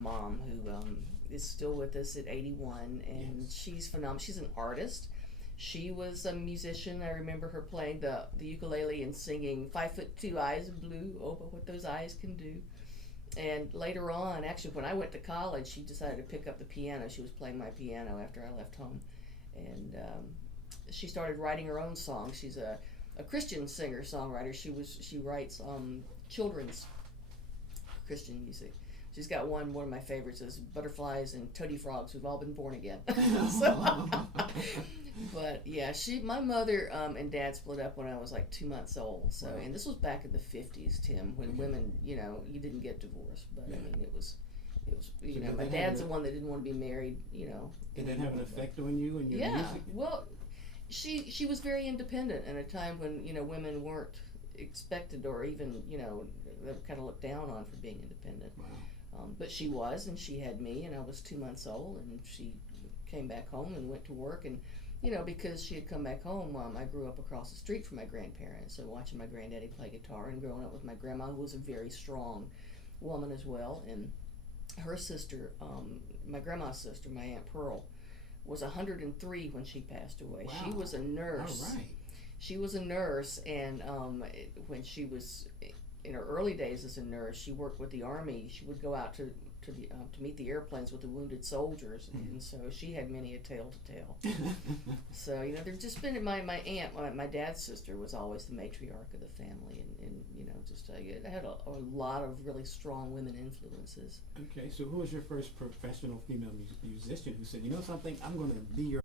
mom who is still with us at 81, and Yes. she's phenomenal. She's an artist. She was a musician. I remember her playing the ukulele and singing "5'2" eyes of blue. Oh, but what those eyes can do. And later on, actually, when I went to college, she decided to pick up the piano. She was playing my piano after I left home, and she started writing her own songs. She's a Christian singer songwriter. She writes children's Christian music. She's got one of my favorites is Butterflies and Toady Frogs. We've all been born again. So, but yeah, my mother and dad split up when I was like 2 months old. So, Wow. and this was back in the 50s, Tim, when Okay. women, you didn't get divorced. But Yeah. I mean, it was, So my did that dad's the have one that didn't want to be married, did that have an effect on you and your Yeah, music? well, she was very independent at a time when women weren't expected or even they were kind of looked down on for being independent. Wow. But she was, and she had me, and I was 2 months old, and she came back home and went to work, and because she had come back home, I grew up across the street from my grandparents, so watching my granddaddy play guitar and growing up with my grandma, who was a very strong woman as well, and her sister, my grandma's sister, my Aunt Pearl, was 103 when she passed away. Wow. She was a nurse. All right. She was a nurse, and when she was in her early days as a nurse, she worked with the Army. She would go out to meet the airplanes with the wounded soldiers, and so she had many a tale to tell. So there's just been my aunt, my dad's sister, was always the matriarch of the family, and just it had a lot of really strong women influences. Okay, so who was your first professional female musician who said, you know something, I'm going to be your